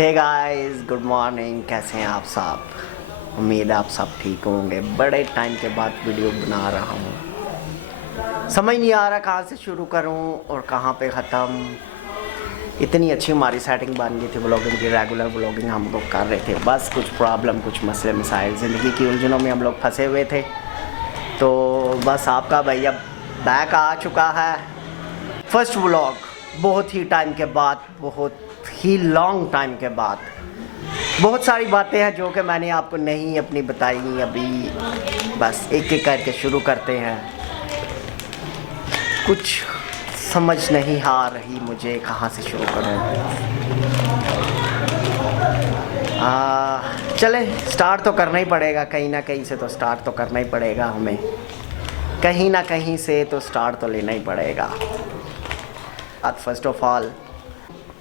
Hey guys, good morning. कैसे हैं आप सब? उम्मीद है आप सब ठीक होंगे। बड़े टाइम के बाद वीडियो बना रहा हूँ, समझ नहीं आ रहा कहाँ से शुरू करूँ और कहाँ पे ख़त्म। इतनी अच्छी हमारी सेटिंग बन गई थी व्लॉगिंग की, रेगुलर व्लॉगिंग हम लोग कर रहे थे। बस कुछ प्रॉब्लम, कुछ मसले मसाइल, ज़िंदगी की उलझनों में हम लोग फंसे हुए थे। तो बस आपका भाई अब बैक आ चुका है। फर्स्ट व्लॉग बहुत ही टाइम के बाद, बहुत ही लॉन्ग टाइम के बाद। बहुत सारी बातें हैं जो कि मैंने आपको नहीं अपनी बताई अभी। बस एक एक करके शुरू करते हैं। कुछ समझ नहीं आ रही मुझे कहाँ से शुरू करूँ। चले स्टार्ट तो करना ही पड़ेगा, कहीं ना कहीं से तो स्टार्ट तो करना ही पड़ेगा हमें। कहीं ना कहीं से तो स्टार्ट तो लेना ही पड़ेगा। First of all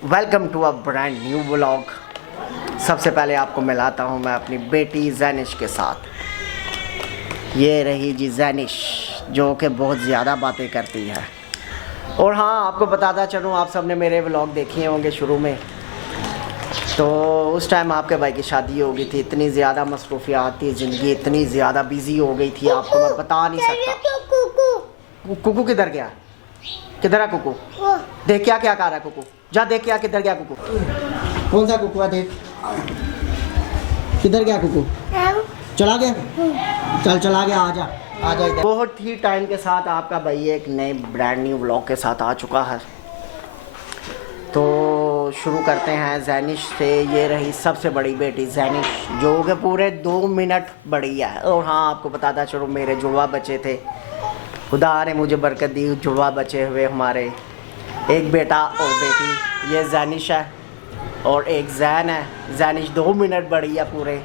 welcome to a brand new vlog. सबसे पहले आपको मिलाता हूँ मैं अपनी बेटी जैनिश के साथ। ये रही जी जैनिश, जो कि बहुत ज़्यादा बातें करती है। और हाँ, आपको बताता चलूँ, आप सब ने मेरे व्लॉग देखे होंगे शुरू में। तो उस टाइम आपके भाई की शादी हो गई थी। इतनी ज़्यादा मसरूफियात थी, ज़िंदगी इतनी ज़्यादा बिजी हो गई थी, आपको मैं बता नहीं सकता। कुकू किधर गया? किधर है कुकू? देख क्या क्या कर रहा है कुकू? जा देख क्या किधर गया कुकू? कौन सा कुकू है? देख किधर गया कुकू? चला गया? चल चला गया, आजा आजा इधर। बहुत ही टाइम के साथ आपका भाई एक नए ब्रांड न्यू व्लॉग के साथ आ चुका है। तो शुरू करते हैं जैनिश से। ये रही सबसे बड़ी बेटी जैनिश, जो कि पूरे 2 मिनट बड़ी है। और हाँ, आपको बताता चलो, मेरे जुड़वा बच्चे थे, खुदा ने मुझे बरकत दी। जुड़वा बचे हुए हमारे, एक बेटा और बेटी। ये जैनिश है और एक जैन है। जैनिश 2 मिनट बड़ी है पूरे,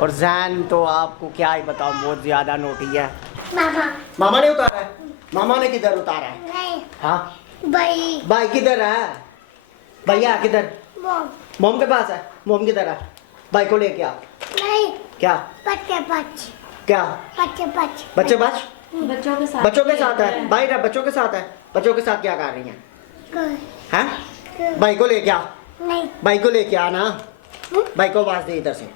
और जैन तो आपको क्या ही बताऊँ, बहुत ज़्यादा नोटी है। मामा ने उतारा है? मामा ने किधर उतारा है? नहीं। हाँ भाई भाई किधर है? भैया किधर? मोम के पास है। मोम किधर है? भाई को लेके आ। नहीं। क्या? बच्चे क्या? बच्चे बच्चे बच्चों के साथ है। भाई ना बच्चों के साथ है। बच्चों के साथ क्या कर रही हैं? हैं? भाई को लेके आ। नहीं। भाई को लेके आ ना। भाई को आवाज दे इधर से।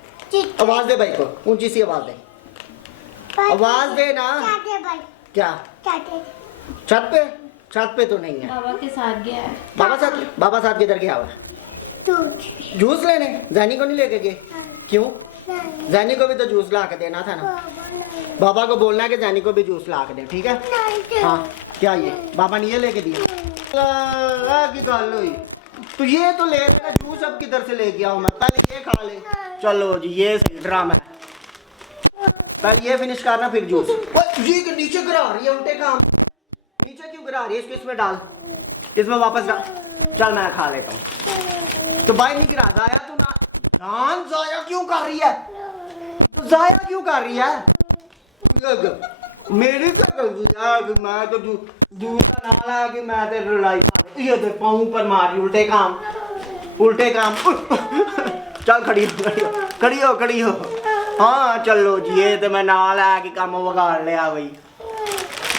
आवाज दे भाई को, ऊंची सी आवाज दे। आवाज दे ना। भाई क्या? छत पे? छत पे तो नहीं है। बाबा के साथ गया है। बाबा साथ किधर गया हुआ? दूध जूस लेने। जैनी को नहीं लेके गए? क्यों? जैनी को भी तो जूस ला के देना था ना। बाबा को बोलना है कि जैनी को भी जूस ला के दे, ठीक है? हाँ। क्या ये बाबा ने ये लेके दिया? की गल हुई तो ये तो ले लेना जूस। अब किधर से लेके आऊं मैं? पहले ये खा ले। चलो जी, ये ड्रामा है। पहले ये फिनिश करना फिर जूस। ये नीचे गिरा रही है, उल्टे काम। नीचे क्यों गिरा रही है? इसको इसमें डाल, इसमें वापस डाल। चल मैं खा लेता हूँ। तो भाई नहीं गिरा, जाया तू ना। जान जाया क्यों कर रही है? तो जाया क्यों कर रही है? मेरी तो गलती है, मैं तो दूध का नाम लाया कि मैं तेरे लड़ाई। ये देख पाँव पर मारी, उल्टे काम उल्टे काम। चल खड़ी हो। हाँ चलो जी, ये तो मैं ना लाया कि काम वगाड़ लिया भाई।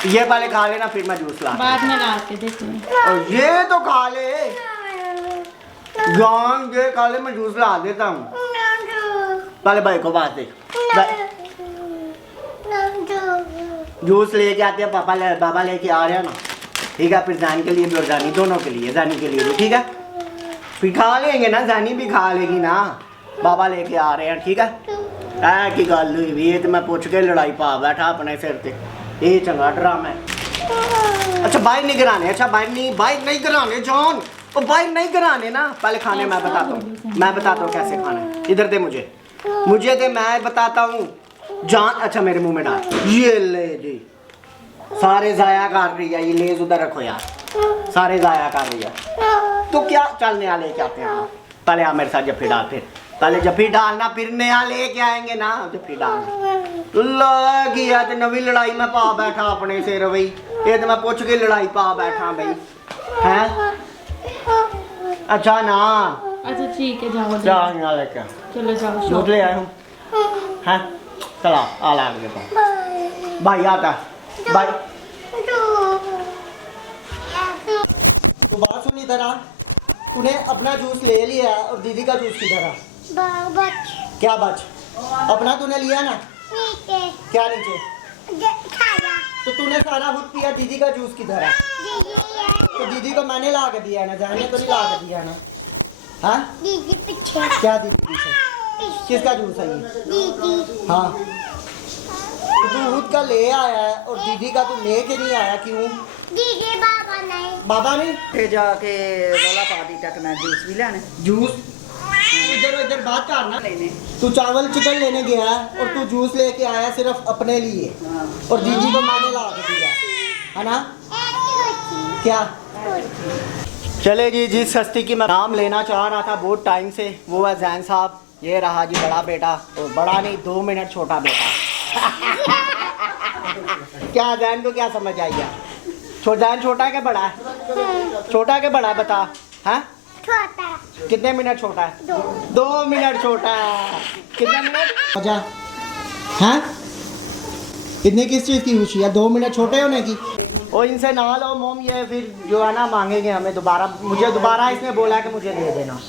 ये पहले खा लेना, फिर मैं जूस ला बाद में ला के देखो। और ये तो खा ले जान, ये खा ले, मैं जूस ला देता हूँ। पहले भाई को बात दे। जूस लेके आते हैं बाबा लेके आ रहे हैं ना, ठीक है? फिर जानी के लिए भी और जानी दोनों के लिए, जानी के लिए भी, ठीक है? फिर खा लेंगे ना, जानी भी खा लेगी ना। बाबा लेके आ रहे हैं, ठीक है? की गल हुई, ये तो मैं पूछ के लड़ाई पा बैठा अपने सिर पे। ये चंगा ड्रामा है। अच्छा बाहर नहीं गिराने, अच्छा बाहर नहीं गिराने जान, और बाहर नहीं गिराने ना। पहले खाने मैं बताता हूँ कैसे खाना है। इधर दे मुझे दे, मैं बताता हूँ जान। अच्छा मेरे मुंह में डाल। ये ले जी, सारे जाया कर रही है। ये लेज उधर रखो यार, सारे जाया कर रही है। तो क्या, चल नया लेके आते हैं। पहले आप मेरे साथ जफ्फी डाल, फिर पहले जफ्फी डालना, फिर नया लेके आएंगे ना। जफ्फी डालना लगी है तो नवी लड़ाई में पा बैठा अपने सिर भाई। ये तो मैं पूछ के लड़ाई पा बैठा भाई, हैं? अच्छा ना, अच्छा ठीक है, जाओ जाओ यहाँ लेके। चलो जाओ, दूध ले आया हूँ, हैं? चला आ ला के पास भाई आता भाई। तो बात सुन इधर आ। तूने अपना जूस ले लिया है और दीदी का जूस किधर है? बच क्या बच? अपना तूने लिया ना? नीचे क्या नीचे? खाया तो तूने सारा खुद पिया, दीदी का जूस किधर है? दीदी है तो दीदी को मैंने ला के दिया ना, जाने तो नहीं ला के दिया ना। हाँ दीदी पीछे क्या दीदी पीछे? किसका जूस है ये? दीदी हाँ तो तू खुद का ले आया है और दीदी का तू लेके नहीं आया, क्यों? दीदी बाबा नहीं बाबा नहीं फिर जाके रौला पा दी तक मैं जूस भी लेने जूस इधर इधर बात करना। लेने तू चावल चिकन लेने गया है और तू जूस लेके आया सिर्फ अपने लिए, हाँ। और दीदी को मैंने ला के दिया है ना? क्या? चले जी, जिस हस्ती की मैं नाम लेना चाह रहा था बहुत टाइम से, वो है जैन साहब। ये रहा जी बड़ा बेटा, और बड़ा नहीं 2 मिनट छोटा बेटा। क्या जैन को क्या समझ आई है? जैन छोटा है क्या बड़ा है? छोटा है क्या बड़ा है बता? हाँ छोटा कितने मिनट छोटा है? 2 मिनट छोटा है। कितने मिनट? अच्छा हाँ इतनी किस चीज़ की खुशी है 2 मिनट छोटे होने की? और इनसे ना लो मोम, ये फिर जो है ना मांगेंगे हमें दोबारा। मुझे दोबारा इसने बोला कि मुझे दे देना,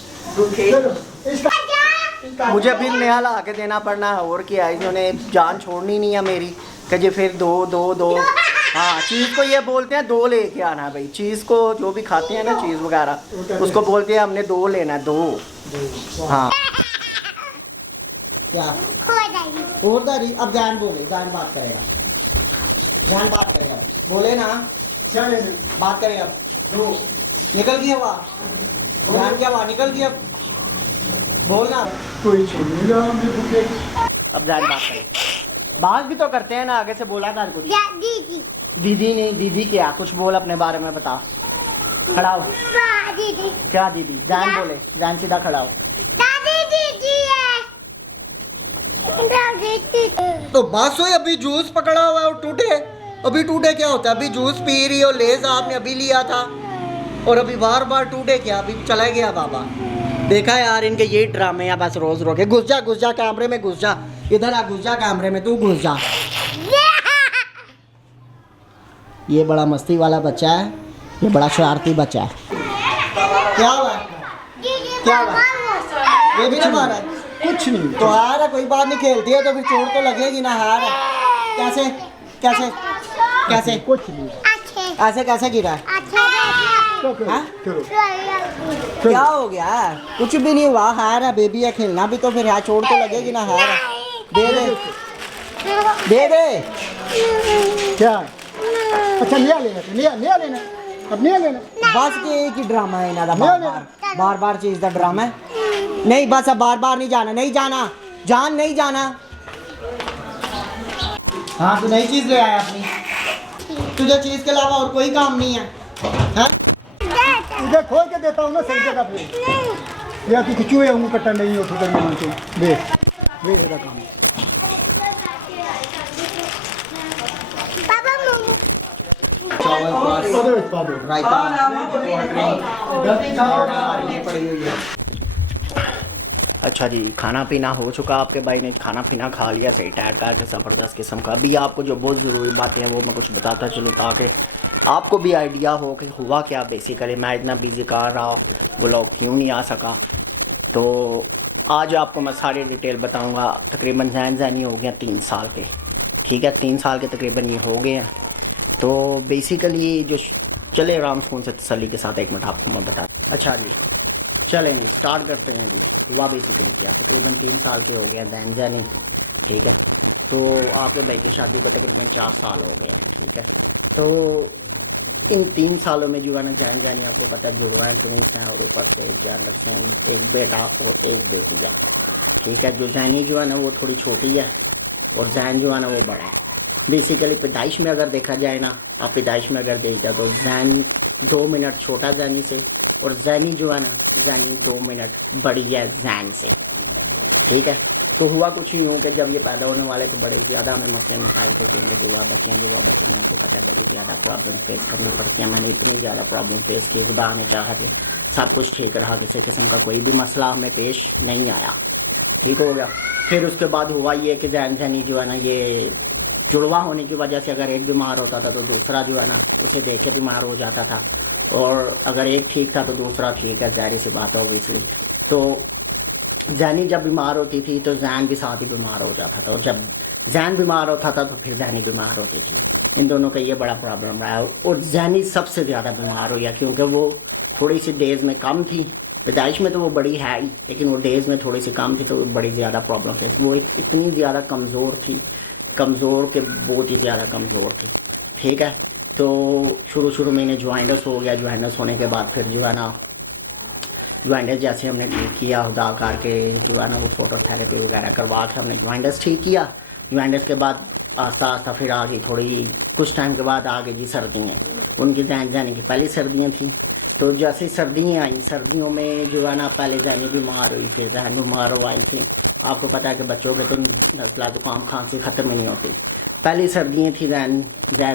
मुझे फिर नया ला के देना पड़ना है। और क्या, इन्होंने जान छोड़नी नहीं है मेरी कि जी फिर दो। हाँ चीज़ को ये बोलते हैं 2 लेके आना भाई। चीज़ को जो भी खाते हैं ना चीज़ वगैरह, उसको बोलते हैं हमने 2 लेना है, 2। हाँ क्या और दारी? अब जान बोले, जान बात करेगा, जान बात करेगा, बोले ना क्या लेना? बात करेगा। निकल गई हवा, जान की हवा निकल गई। अब बोलना कोई छोड़ने जा हम भूखे। अब जान बात करे, बात भी तो करते हैं ना। आगे से बोला था कुछ? दीदी दीदी नहीं, दीदी क्या? कुछ बोल अपने बारे में बता। खड़ा हो। दीदी क्या दीदी? जान बोले, जान सीधा खड़ा हो। दादी दीदी है दादी दीदी तो बस हो, अभी जूस पकड़ा हुआ है और टूटे। अभी टूटे क्या होता है? अभी जूस पी रही हो, लेज आपने अभी लिया था और अभी बार बार टूटे क्या? अभी चला गया बाबा। देखा यार इनके ये ड्रामे हैं बस रोज रोके। घुस जा कैमरे में, घुस जा इधर आ, घुस जा कैमरे में, तू घुस जा। ये बड़ा मस्ती वाला बच्चा है, ये बड़ा शरारती बच्चा है। क्या हुआ? क्या हुआ? ये भी नहीं मारा है? कुछ नहीं तो हार है, कोई बात नहीं, खेलती है तो फिर चोट तो लगेगी ना। हार है कैसे कैसे कैसे? कुछ नहीं। अच्छे ऐसे कैसे गिरा है? तो करो, हाँ? करो। क्या हो गया? कुछ भी नहीं हुआ। हार है, बेबी है, खेलना भी तो फिर है, चोट तो लगेगी ना। हार है, दे दे। क्या? अच्छा नया लेना, नया लेना, अब नया लेना। बस के एक ही ड्रामा है इन्हों नहीं, बार बार चीज का ड्रामा है। नहीं बस अब बार नहीं जाना, नहीं जाना, जान नहीं जाना। हाँ तू नई चीज ले आया अपनी, तुझे चीज के अलावा और कोई काम नहीं है? हाँ? इधर खोल के देता हूँ ना सही जगह पे। या कि चूहे हूँ कट्टा नहीं हो ठुकर में तो वे मेरा काम। पापा मम्मी अरे बाबू अच्छा जी, खाना पीना हो चुका। आपके भाई ने खाना पीना खा लिया सही टायर कार के ज़बरदस्त किस्म का। अभी आपको जो बहुत ज़रूरी बातें हैं वो मैं कुछ बताता चलूँ ताकि आपको भी आइडिया हो कि हुआ क्या बेसिकली। मैं इतना बिज़ी कर रहा वो लोग क्यों नहीं आ सका, तो आज आपको मैं सारी डिटेल बताऊँगा। तकरीबन जैन हो गया 3 साल के, ठीक है, 3 साल के तकरीबन ये हो गए हैं। तो बेसिकली जो चले आराम सुकून से तसल्ली के साथ, एक मिनट आपको मैं बता। अच्छा जी चलें जी, स्टार्ट करते हैं जी। हुआ बेसिकली क्या, तकरीबन 3 साल के हो गया जैन, ठीक है। तो आपके भाई की शादी को तकरीबन 4 साल हो गए, ठीक है। तो इन 3 सालों में जो है ना जैन आपको पता है जुड़वा ट्विंस हैं और ऊपर से जेंडर सेम, एक बेटा और एक बेटी है, ठीक है। जो जैनी जो है ना वो थोड़ी छोटी है और जैन जो है ना वो बड़ा है। बेसिकली पैदाइश में अगर देखा जाए ना, आप पैदाइश में अगर देखा तो जैन 2 मिनट छोटा जैनी से, और जैनी जो है ना जैनी 2 मिनट बड़ी है जैन से, ठीक है। तो हुआ कुछ यूँ कि जब ये पैदा होने वाले तो बड़े ज़्यादा हमें मसले मसाइल थे, क्योंकि जुड़वा बच्चे में आपको पता है बड़ी ज़्यादा प्रॉब्लम फेस करनी पड़ती है। मैंने इतनी ज़्यादा प्रॉब्लम फेस की, खुदा ने चाहा कि सब कुछ ठीक रहा, किसी किस्म का कोई भी मसला हमें पेश नहीं आया, ठीक हो गया। फिर उसके बाद हुआ ये कि जैनी जो है ना ये जुड़वा होने की वजह से अगर एक बीमार होता था तो दूसरा जो है ना उसे देख के बीमार हो जाता था, और अगर एक ठीक था तो दूसरा ठीक है, ज़ाहिर सी बात है ऑब्वियसली। तो जैनी जब बीमार होती थी तो जैन भी साथ ही बीमार हो जाता था, और जब जैन बीमार होता था तो फिर जैनी बीमार होती थी। इन दोनों का ये बड़ा प्रॉब्लम रहा है, और जैनी सबसे ज़्यादा बीमार हुई है क्योंकि वो थोड़ी सी डेज में कम थी। पैदाइश में तो वो बड़ी है ही, लेकिन वो डेज में थोड़ी सी कम थी, तो वो बड़ी ज़्यादा प्रॉब्लम फेस। वो इतनी ज़्यादा कमज़ोर थी, कमज़ोर के बहुत ही ज़्यादा कमज़ोर थी। ठीक है, तो शुरू में इन्हें ज्वाइंटस हो गया। ज्वाइंटस होने के बाद फिर जो है ना ज्वाइंटस जैसे हमने ठीक किया खुदा करके जो है ना वो फोटोथेरेपी वगैरह करवा के हमने ज्वाइंटस ठीक किया। ज्वाइंटस के बाद आस्ता आस्ता फिर आ गई थोड़ी कुछ टाइम के बाद आ गई जी सर्दियाँ। उनकी जैनी की पहली सर्दियाँ थी, तो जैसे सर्दियाँ आई सर्दियों में जो है ना पहले जैनी बीमार हुई, फिर जैन बीमार हो आई थी। आपको पता है कि बच्चों के तो नज़ला ज़ुकाम खांसी ख़त्म ही नहीं होती। पहली सर्दियाँ थी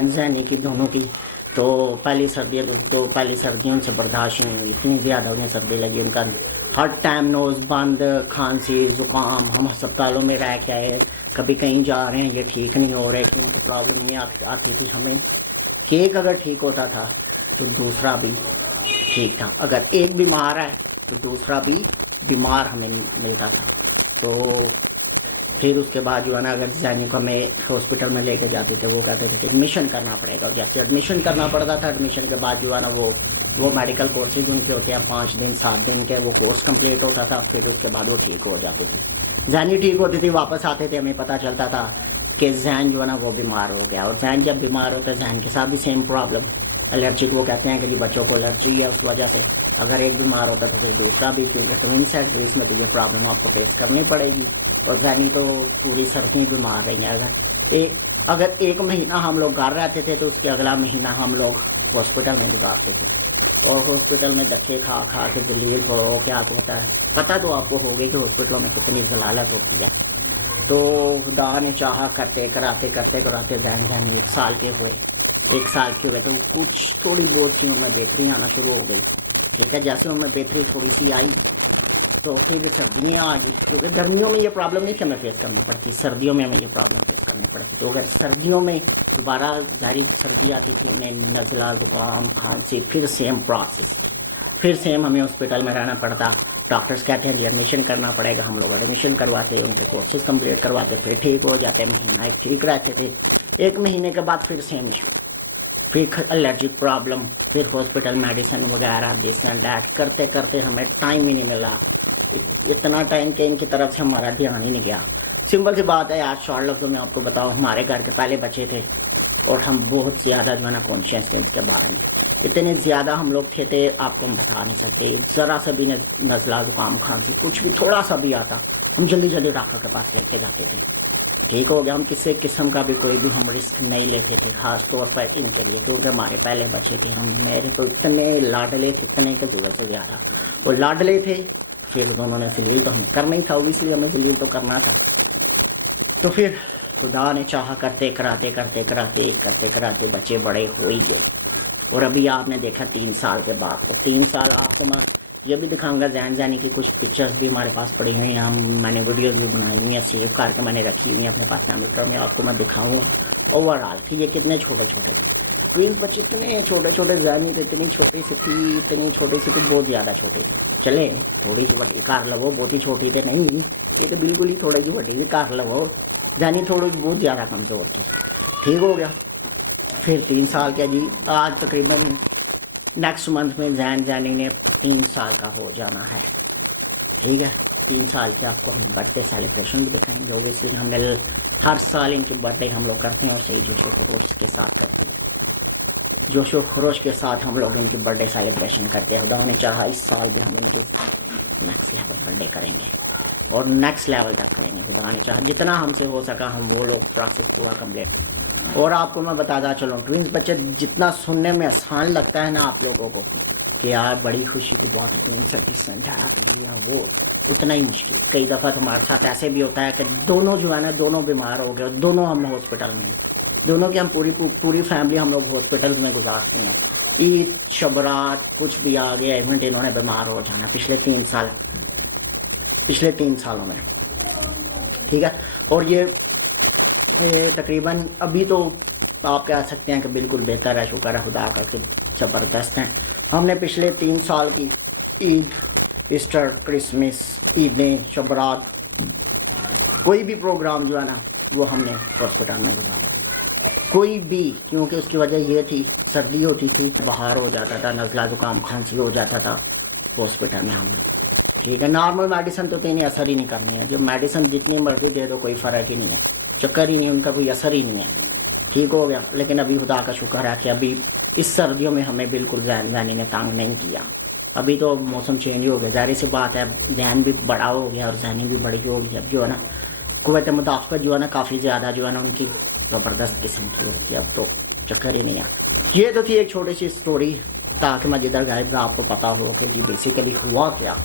जैनी की दोनों की, तो पहली सर्दियाँ उनसे बर्दाश्त नहीं हुई, इतनी ज़्यादा उन्हें सर्दी लगी। उनका हर टाइम नोज़ बंद, खांसी ज़ुकाम। हम अस्पतालों में रह के आए, कभी कहीं जा रहे हैं ये ठीक नहीं हो रहे, क्योंकि प्रॉब्लम ये आती थी हमें कि एक अगर ठीक होता था तो दूसरा भी ठीक था, अगर एक बीमार है तो दूसरा भी बीमार हमें मिलता था। तो फिर उसके बाद जो है ना अगर जैनी को हमें हॉस्पिटल में लेके जाते थे वो कहते थे कि एडमिशन करना पड़ेगा। जैसे एडमिशन करना पड़ता था, एडमिशन के बाद जो है ना वो मेडिकल कोर्सेज उनके होते हैं 5 दिन 7 दिन के, वो कोर्स कंप्लीट होता था, फिर उसके बाद वो ठीक हो जाते थे। जैनी ठीक होती थी, वापस आते थे, हमें पता चलता था कि जैन जो है ना वो बीमार हो गया। और जैन जब बीमार होता है जैन के साथ भी सेम प्रॉब्लम, एलर्जिक। वो कहते हैं कि जी बच्चों को एलर्जी है, उस वजह से अगर एक बीमार होता तो फिर दूसरा भी, क्योंकि ट्विन्स है, ट्विन्स में तो ये प्रॉब्लम आपको फेस करनी पड़ेगी। और जैनी तो पूरी सर्दी बीमार रही हैं। अगर एक महीना हम लोग घर रहते थे तो उसके अगला महीना हम लोग हॉस्पिटल में गुजारते थे, और हॉस्पिटल में धक्के खा खा के जलील हो क्या होता है पता तो आपको हो गई कि हॉस्पिटलों में कितनी जलालत होती है। तो खुदा ने चाहा करते कराते जैन 1 साल के हुए। 1 साल के हुए तो कुछ थोड़ी बहुत सी उनमें बेहतरी आना शुरू हो गई। ठीक है, जैसे उनमें बेहतरी थोड़ी सी आई तो फिर सर्दियाँ आ गई, क्योंकि गर्मियों में ये प्रॉब्लम नहीं थी हमें फेस करनी पड़ती, सर्दियों में हमें ये प्रॉब्लम फेस करनी पड़ती। तो अगर सर्दियों में दोबारा जारी सर्दी आती थी, उन्हें नज़ला ज़ुकाम खांसी, फिर सेम प्रोसेस, फिर सेम हमें हॉस्पिटल में रहना पड़ता। डॉक्टर्स कहते हैं जी एडमिशन करना पड़ेगा, हम लोग एडमिशन करवाते, उनके कोर्सेज कंप्लीट करवाते, फिर ठीक हो जाते। महीना एक ठीक रहते थे, 1 महीने के बाद फिर सेम इशू, फिर एलर्जिक प्रॉब्लम, फिर हॉस्पिटल मेडिसिन वगैरह दिस एंड दैट करते करते हमें टाइम ही नहीं मिला। इतना टाइम के इनकी तरफ से हमारा ध्यान ही नहीं गया। सिंपल सी बात है, आज शॉर्ट लफ्ज़ों में आपको बताऊं, हमारे घर के पहले बच्चे थे और हम बहुत ज़्यादा जो है ना कॉन्शियस थे इसके बारे में। इतने ज़्यादा हम लोग थे आपको हम बता नहीं सकते। ज़रा सा भी नज़ला ज़ुकाम खांसी कुछ भी थोड़ा सा भी आता, हम जल्दी जल्दी डॉक्टर के पास लेके जाते थे। ठीक हो गया, हम किसी किस्म का भी कोई भी हम रिस्क नहीं लेते थे, ख़ास तौर पर इनके लिए, क्योंकि हमारे पहले बच्चे थे। मेरे तो इतने लाडले थे, इतने के ज़रूरत से ज़्यादा वो लाडले थे। फिर उन्होंने जलील तो हमें करना ही था, इसलिए हमें जलील तो करना था। तो फिर खुदा ने चाहा करते कराते बच्चे बड़े हो ही गए। और अभी आपने देखा 3 साल के बाद, और 3 साल आपको मैं ये भी दिखाऊंगा। जैनी की कुछ पिक्चर्स भी हमारे पास पड़ी हुई हैं, मैंने वीडियोस भी बनाई हुई हैं, सेव करके मैंने रखी हुई हैं अपने पास कंप्यूटर में, आपको मैं दिखाऊंगा ओवरऑल कि ये कितने छोटे छोटे थे। ट्विन्स बच्चे इतने छोटे छोटे, जैनी तो इतनी छोटी सी थी, बहुत ज़्यादा छोटी थी। चले थोड़ी सी बड़ी कार लवो, बहुत ही छोटी थी नहीं, ये तो बिल्कुल ही थोड़ी सी बड़ी भी कार लवो। जैनी थोड़ी बहुत ज़्यादा कमज़ोर थी। ठीक हो गया, फिर 3 साल क्या जी, आज तकरीबन नेक्स्ट मंथ में जैनी ने 3 साल का हो जाना है। ठीक है, 3 साल के आपको हम बर्थडे सेलिब्रेशन भी दिखाएंगे। ओबियसली हमने हर साल इनकी बर्थडे हम लोग करते हैं और सही जोशो खरोश के साथ करते हैं। जोशो खरोश के साथ हम लोग इनकी बर्थडे सेलिब्रेशन करते हैं। खुदा ने चाहा इस साल भी हम इनकी नेक्स्ट लेवल बर्थडे करेंगे और नेक्स्ट लेवल तक करेंगे। खुदा ने चाहा जितना हमसे हो सका हम वो लोग प्रोसेस पूरा कंप्लीट। और आपको मैं बताता चलूँ, ट्विन्स बच्चे जितना सुनने में आसान लगता है ना आप लोगों को कि यार बड़ी खुशी की बात है ट्विन्स है वो, उतना ही मुश्किल। कई दफ़ा तुम्हारे साथ ऐसे भी होता है कि दोनों जो है ना दोनों बीमार हो गए, दोनों हम हॉस्पिटल में, दोनों की हम पूरी फैमिली हम लोग हॉस्पिटल्स में गुजारते हैं। ईद शबरात कुछ भी आ गया इवेंट, इन्होंने बीमार हो जाना पिछले 3 सालों में। ठीक है, और ये ये तकरीबन अभी तो आप कह सकते हैं कि बिल्कुल बेहतर है, शुक्र है खुदा का कि ज़बरदस्त हैं। हमने पिछले 3 साल की ईद, ईस्टर, क्रिसमस, ईदें, शब रात, कोई भी प्रोग्राम जो है ना वो हमने हॉस्पिटल में गुजारा, कोई भी, क्योंकि उसकी वजह ये थी सर्दी होती थी, बाहर हो जाता था, नज़ला ज़ुकाम खांसी हो जाता था हॉस्पिटल में हमने। ठीक है, नॉर्मल मेडिसिन तो इतनी असर ही नहीं करनी है, जो मेडिसिन जितनी मर्जी दे दो कोई फ़र्क ही नहीं है, चक्कर ही नहीं, उनका कोई असर ही नहीं है, ठीक हो गया। लेकिन अभी खुदा का शुक्र है कि अभी इस सर्दियों में हमें बिल्कुल जैनी ने तंग नहीं किया। अभी तो मौसम चेंज हो गया, ज़ाहिर सी बात है, जैन भी बड़ा हो गया और जैनी भी बड़ी हो गई। अब जो है ना कुव्वत मुदाफ़त जो है ना काफ़ी ज़्यादा जो है ना उनकी ज़बरदस्त किस्म की होगी, अब तो चक्कर ही नहीं है। ये तो थी एक छोटी सी स्टोरी, ताकि मैं जिधर गायब का आपको पता हो कि जी बेसिकली हुआ क्या,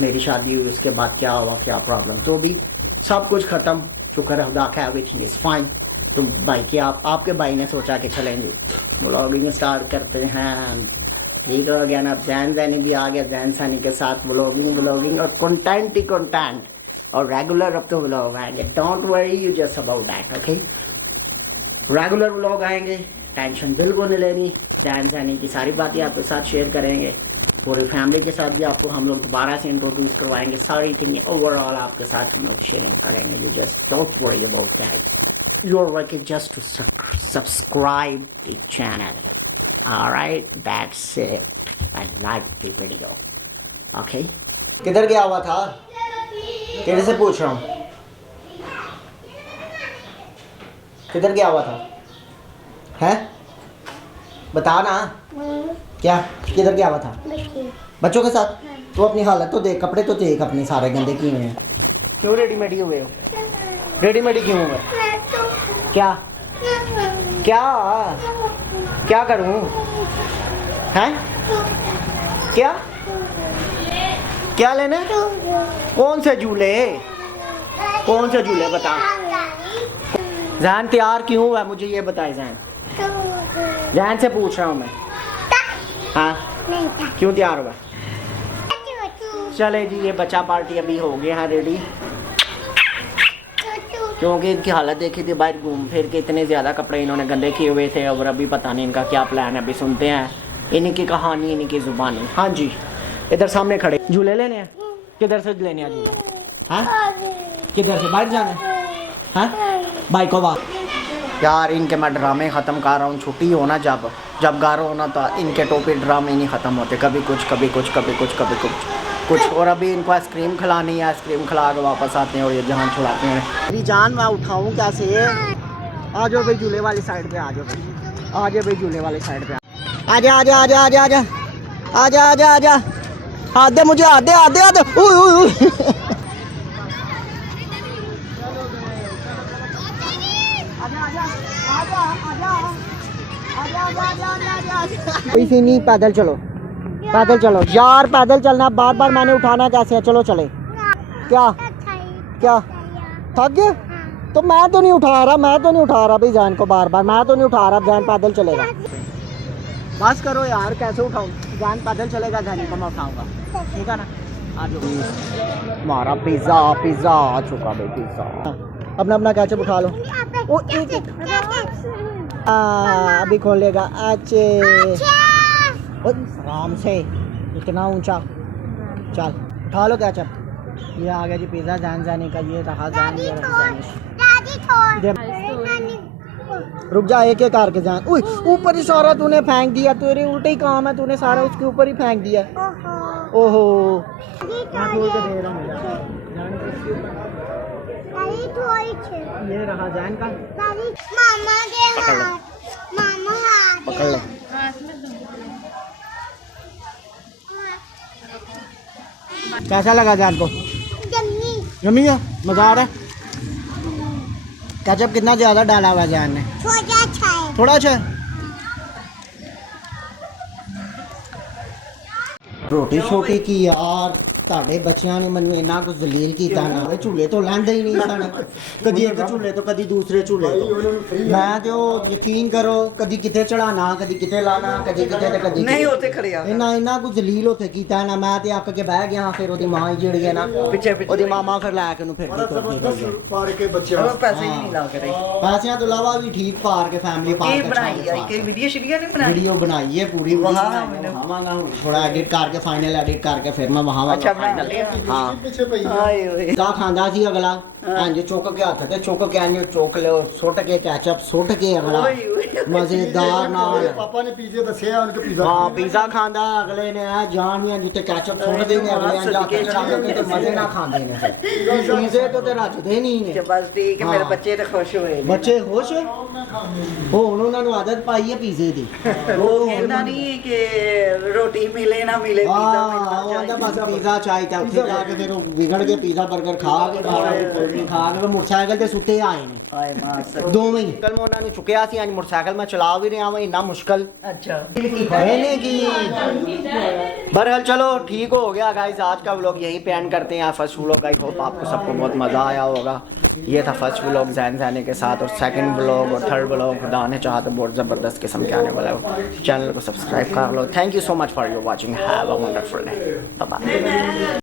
मेरी शादी हुई उसके बाद क्या हुआ, क्या प्रॉब्लम। तो भी सब कुछ ख़त्म, शुक्र है खुदा का, एवरीथिंग इज़ फाइन। तो भाई की आपके भाई ने सोचा कि चलेंगे व्लॉगिंग स्टार्ट करते हैं, ठीक हो गया ना। जैन जैनी भी आ गया, जैन सैनी के साथ व्लॉगिंग और कंटेंट ही कंटेंट, और रेगुलर अब तो व्लॉग आएंगे, don't worry you just about that, okay. Regular vlog आएंगे, टेंशन बिल्कुल नहीं लेनी। जैन सैनी की सारी बातें आपके साथ शेयर करेंगे, पूरी फैमिली के साथ भी आपको हम लोग दोबारा से इंट्रोड्यूस करवाएंगे, सारी थिंग ओवरऑल आपके साथ हम लोग शेयरिंग करेंगे। You just don't worry about guys, your work is just to subscribe the channel, alright, that's it, and like the video, okay. किधर गया हुआ था, तेरे से पूछ रहा हूँ, किधर गया हुआ था, है बता ना, क्या किधर गया हुआ था? बच्चों के साथ? तो अपनी हालत तो देख, कपड़े तो देख अपने सारे गंदे किए हुए हैं। क्यों रेडीमेड हुए हो? रेडीमेड क्यों हुए? क्या क्या क्या करूं? हैं? क्या क्या लेने? कौन से झूले, कौन से झूले बता। जैन तैयार क्यों हुआ मुझे ये बताए। जैन से पूछ रहा हूँ मैं, हाँ क्यों तैयार हुआ? चले जी, ये बच्चा पार्टी अभी हो गया है रेडी, क्योंकि इनकी हालत देखी थी, बाहर घूम फिर के इतने ज़्यादा कपड़े इन्होंने गंदे किए हुए थे, और अभी पता नहीं इनका क्या प्लान है। अभी सुनते हैं इन्हीं की कहानी, इन्हीं की ज़ुबानी। हाँ जी, इधर सामने खड़े, झूले लेने हैं? किधर से लेने हैं झूले? हाँ किधर से, बाहर जाना है? हाँ बाइक को बाहर। यार इनके मैं ड्रामे ख़त्म कर रहा हूँ, छुट्टी होना जब गारो होना था, इनके टोपी ड्रामे नहीं ख़त्म होते, कभी कुछ कभी कुछ कभी कुछ कभी कुछ। और अभी इनको आइसक्रीम खिलानी है, आइसक्रीम खिला के वापस आते हैं और ये जान छुड़ाते हैं। मेरी जान मैं उठाऊँ कैसे? आ जाओ भाई झूले वाली साइड पे, आ जाओ भाई, आ जाओ भाई झूले वाली साइड पे, आजा आजा आजा आजा आजा आजा आजा आजा, हाथ दे मुझे, हाथ दे हाथ दे हाथ दे। इसी नहीं, पैदल चलो, पैदल चलो यार, पैदल चलना, बार बार मैंने उठाना कैसे है? चलो चले। क्या क्या थक गए? तो मैं तो नहीं उठा रहा भाई जैन को, बार बार मैं तो नहीं उठा रहा, जैन पैदल चलेगा। बस करो यार, कैसे उठाऊं? जैन पैदल चलेगा, जैन को मैं उठाऊंगा, ठीक है ना? आ जाओ, हमारा पिज़्ज़ा आ चुका भाई, पिज़्ज़ा। अपना अपना कैचअप उठा लो। ओ एक अभी खोलेगा, अच्छे आराम से, इतना ऊंचा, चल उठा लो कैचअप। ये आ गया जी पिज़्ज़ा जैन जाने का, ये रहा जैन, ये रहा रुक जा, एक एक करके जान। ऊपर ही सारा तूने फेंक दिया, तेरे उल्टे ही काम है, तूने सारा उसके ऊपर ही फेंक दिया। ओहो मैं खोल के दे रहा हूँ, ये रहा जैन का, मामा के हाथ, मामा हाथ पकड़ लो। कैसा लगा जैन को? यम्मी है, मजा आ रहा है। केचप कितना ज्यादा डाला हुआ जैन ने? थोड़ा अच्छा है। रोटी छोटी की यार, ਤੁਹਾਡੇ ਬੱਚਿਆਂ ਨੇ ਮੈਨੂੰ ਇੰਨਾ ਕੁ ਜ਼ਲੀਲ ਕੀਤਾ ਨਾ ਇਹ ਝੂਲੇ ਤੋਂ ਲੈਂਦੇ ਹੀ ਨਹੀਂ ਸਨ ਕਦੀ ਇੱਕ ਝੂਲੇ ਤੋਂ ਕਦੀ ਦੂਸਰੇ ਝੂਲੇ ਤੋਂ ਮੈਂ ਤੇ ਉਹ ਯਕੀਨ ਕਰੋ ਕਦੀ ਕਿਤੇ ਚੜਾਣਾ ਕਦੀ ਕਿਤੇ ਲਾਣਾ ਕਦੀ ਕਿਤੇ ਤੇ ਕਦੀ ਨਹੀਂ ਉੱਥੇ ਖੜਿਆ ਇੰਨਾ ਕੁ ਜ਼ਲੀਲ ਉੱਥੇ ਕੀਤਾ ਨਾ ਮੈਂ ਤੇ ਅੱਕ ਕੇ ਬਹਿ ਗਿਆ ਫਿਰ ਉਹਦੀ ਮਾਂ ਹੀ ਜਿਹੜੀ ਹੈ ਨਾ ਪਿੱਛੇ ਉਹਦੀ ਮਾਮਾ ਫਿਰ ਲੈ ਕੇ ਉਹਨੂੰ ਫਿਰਦੀ ਤੁਰਦੀ ਰਹੀ ਹੈ। ਪਾੜ ਕੇ ਬੱਚਿਆਂ ਉਹ ਪੈਸੇ ਹੀ ਨਹੀਂ ਲਾ ਕੇ ਰਹੀ ਪੈਸਿਆਂ ਤੋਂ ਇਲਾਵਾ ਵੀ ਠੀਕ ਪਾਰ ਕੇ ਫੈਮਿਲੀ ਕੀ ਪਾਰ ਬਣਾਈ ਆ ਕਿ ਵੀਡੀਓ ਸ਼ੀਡੀਓ ਨਹੀਂ ਬਣਾਈ ਵੀਡੀਓ ਬਣਾਈ ਹੈ ਪੂਰੀ ਵਹਾਵਾਂਗਾ ਹੁਣ ਥੋੜਾ ਐਡਿਟ ਕਰਕੇ ਫਾਈਨਲ ਐਡਿਟ ਕਰਕੇ ਫਿਰ ਮੈਂ ਵਹਾਵਾਂਗਾ ਅੱਛਾ ਬਣਾ ਲਿਆ ਹਾਂ ਪਿੱਛੇ ਪਈ ਆਏ ਓਏ ਕਾ ਖਾਂਦਾ ਸੀ ਅਗਲਾ ਹਾਂਜੀ ਚੁੱਕ ਕੇ ਹੱਥ ਤੇ ਚੁੱਕ ਕੇ ਆਂਜੋ ਚੁੱਕ ਲਿਓ ਸੁੱਟ ਕੇ ਕੈਚਅਪ ਸੁੱਟ ਕੇ ਅਗਲਾ ਓਏ ਓਏ ਮਜ਼ੇਦਾਰ ਨਾਲ ਪਾਪਾ ਨੇ ਪੀਜ਼ੇ ਦੱਸਿਆ ਉਹਨਾਂ ਕੇ ਪੀਜ਼ਾ ਹਾਂ ਪੀਜ਼ਾ ਖਾਂਦਾ ਅਗਲੇ ਨੇ ਆ ਜਾਨ ਵੀ ਅੰਜੂ ਤੇ ਕੈਚਅਪ ਸੁੱਟਦੇ ਨੇ ਅਗਲੇ ਅੰਜਾ ਕੇ ਚੜਾ ਕੇ ਤੇ ਮਜ਼ੇ ਨਾਲ ਖਾਂਦੇ ਨੇ ਫਿਰ ਪੀਜ਼ੇ ਤੋਂ ਤੇ ਰੱਜਦੇ ਨਹੀਂ ਨੇ ਤੇ ਬਸ ਠੀਕ ਹੈ ਮੇਰੇ ਬੱਚੇ ਤਾਂ ਖੁਸ਼ ਹੋਏ ਨੇ। ਬੱਚੇ ਖੁਸ਼ ਹੁਣ ਉਹਨਾਂ ਨੂੰ ਆਦਤ ਪਾਈ ਹੈ ਪੀਜ਼ੇ ਦੀ ਉਹ ਕਹਿੰਦਾ ਨਹੀਂ ਕਿ ਰੋਟੀ ਮਿਲੇ ਨਾ ਮਿਲੇ ਪੀਜ਼ਾ ਹਾਂ ਉਹ ਮਿਲਣਾ ਆਂਦਾ ਬਸ ਪੀਜ਼ਾ ਚਾਹੀਦਾ ਉੱਥੇ ਜਾ ਕੇ ਫਿਰ ਉਹ ਵਿਗੜ ਕੇ ਪੀਜ਼ਾ 버ਗਰ ਖਾ ਕੇ ਕੋਲਡ ਡਰਿੰਕ ਖਾ ਕੇ ਫਿਰ ਮੋਟਰਸਾਈਕਲ ਤੇ ਸੁੱਤੇ ਆਏ ਨੇ ਆਏ ਮਾਸ ਦੋਵੇਂ ਹੀ ਕੱਲ ਮੈਂ ਉਹਨਾਂ ਨੂੰ ਚੁੱਕਿਆ ਸੀ ਅੱਜ ਮੋਟਰਸਾਈਕਲ ਮੈਂ ਚਲਾ भी रहा हूँ इतना मुश्किल अच्छा है नहीं कि बहरहाल चलो ठीक हो गया गाइस आज का व्लॉग यहीं पे एंड करते हैं फर्स्ट व्लॉग आई होप आपको सबको बहुत मज़ा आया होगा ये था फर्स्ट व्लॉग जैन जैने के साथ और सेकंड व्लॉग और थर्ड व्लॉग खुदा ने चाहा तो बहुत ज़बरदस्त किस्म के आने वाला है चैनल को सब्सक्राइब कर लो thank you so much for your watching have a wonderful day bye bye